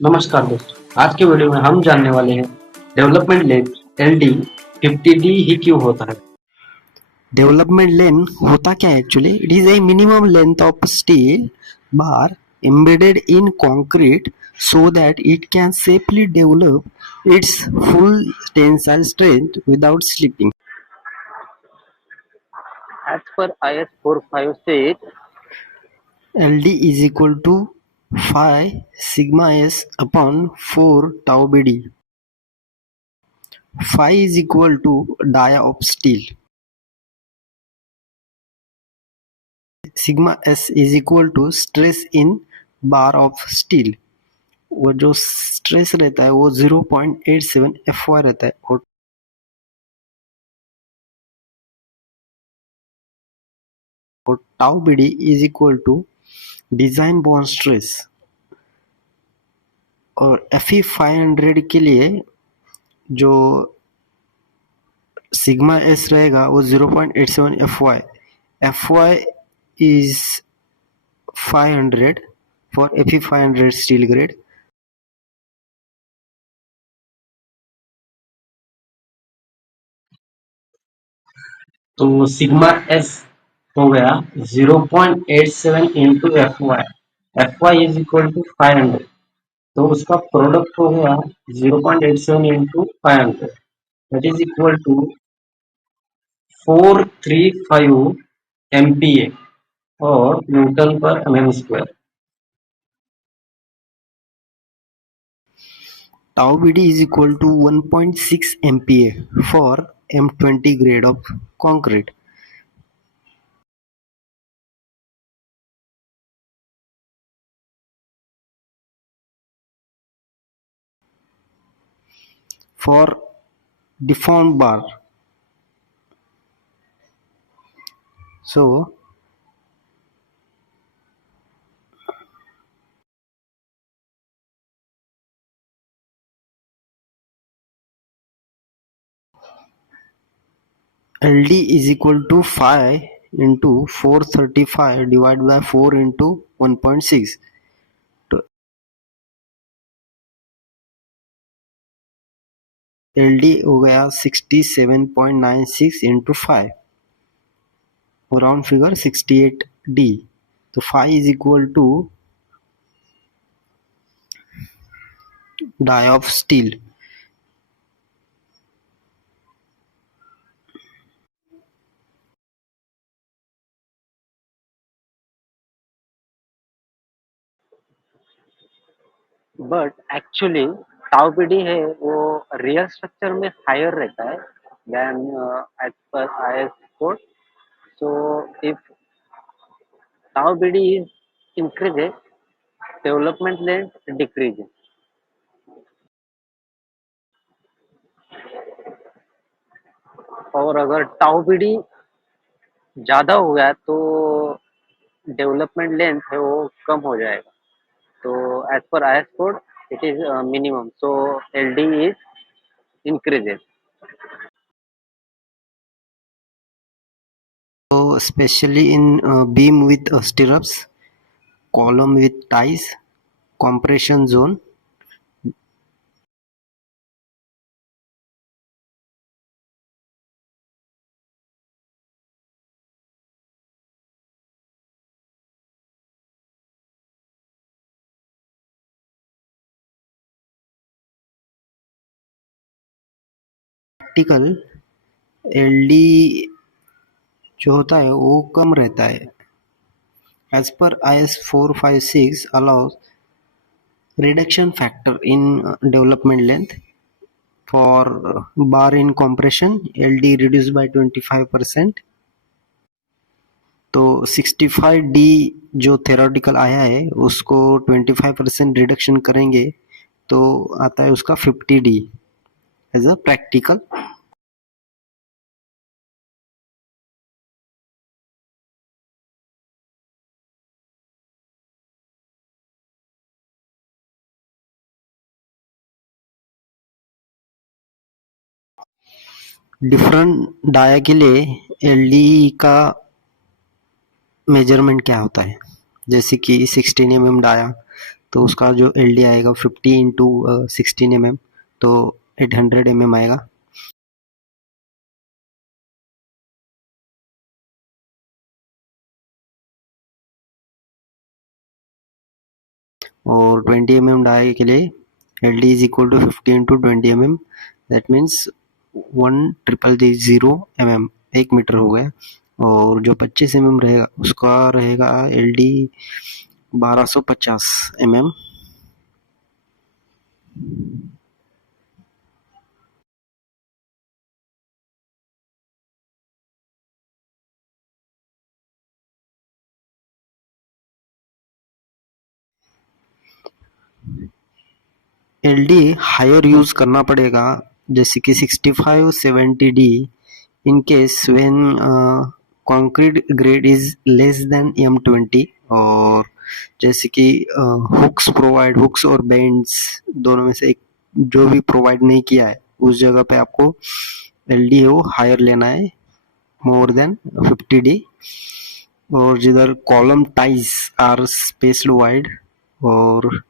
नमस्कार दोस्तों, आज के वीडियो में हम जानने वाले हैं डेवलपमेंट लेंथ LD 50D ही क्यों होता है। Development length होता क्या है actually? It is a minimum length of steel bar embedded in concrete so that it can safely develop its full tensile strength without slipping. As per IS 456, LD is equal to phi sigma s upon 4 tau BD. Phi is equal to dia of steel. Sigma s is equal to stress in bar of steel. वो जो stress रहता है वो 0.87 FY रहता है और tau BD is equal to design bond stress और FE 500 के लिए जो सिग्मा एस रहेगा वो 0.87 FY is 500 for FE 500 steel grade. तो सिग्मा S हो गया 0.87 into FY is equal to 500, तो उसका प्रोडक्ट हो गया 0.87 into 500 that is equal to 435 MPa और न्यूटन पर mm square. Tau BD is equal to 1.6 MPa for M20 grade of concrete. For deformed bar, so LD is equal to 5 into 435 divided by 4 into 1.6. तो LD हो गया 67.96 into 5 और round figure 68D. तो 5 is equal to die of steel. but actually tau PD है वो real structure में higher रहता है than as per IS code. So if tau PD is increases, development length decreases. और अगर tau PD ज़्यादा हो गया तो डेवलपमेंट लेंथ है वो कम हो जाएगा. तो as per IS code it is minimum, so LD is increases. So especially in beam with stirrups, column with ties, compression zone. Practical LD जो होता है वो कम रहता है. As per IS 456 allows reduction factor in development length. For bar in compression, LD reduced by 25%. तो 65D जो theoretical आया है उसको 25% रिडक्शन करेंगे तो आता है उसका 50D as a practical. Different dia के लिए LD का मेजरमेंट क्या होता है, जैसे कि 16 mm डाया तो उसका जो एल डी आएगा 50 इंटू 16 mm, तो 800 mm आएगा। और 20 mm डाई के लिए L D is equal to 50 into 20 mm, that means 1000 mm, 1 metre हो गया। और जो 25 mm रहेगा उसका रहेगा L D 1250 mm। L D higher use करना पड़ेगा, जैसे कि 65-70 D in case when concrete grade is less than M20, और जैसे कि हुक्स और बेंड्स दोनों में से एक जो भी प्रोवाइड नहीं किया है उस जगह पे आपको एल डी वो हायर लेना है, मोर देन 50 D। और जिधर column ties are spaced wide और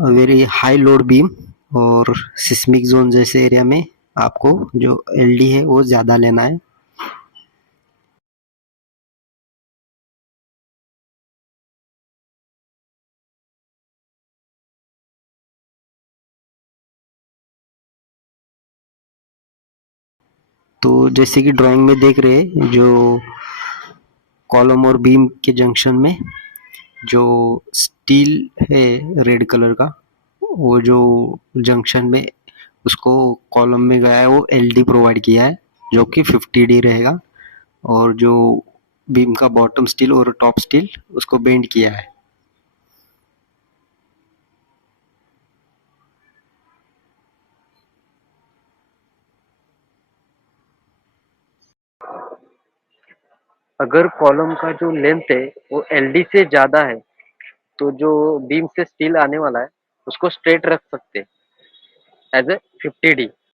वेरी हाई लोड बीम और सिस्मिक जोन जैसे एरिया में आपको जो एल डी है वो ज़्यादा लेना है। तो जैसे कि ड्राइंग में देख रहे हैं, जो कॉलम और बीम के जंक्शन में जो स्टील है रेड कलर का, वो जो जंक्शन में उसको कॉलम में गया है वो एल डी प्रोवाइड किया है जो कि 50 D रहेगा। और जो बीम का बॉटम स्टील और टॉप स्टील उसको बेंड किया है। अगर कॉलम का जो लेंथ है वो एलडी से ज्यादा है तो जो बीम से स्टील आने वाला है उसको स्ट्रेट रख सकते हैं एज ए 50D।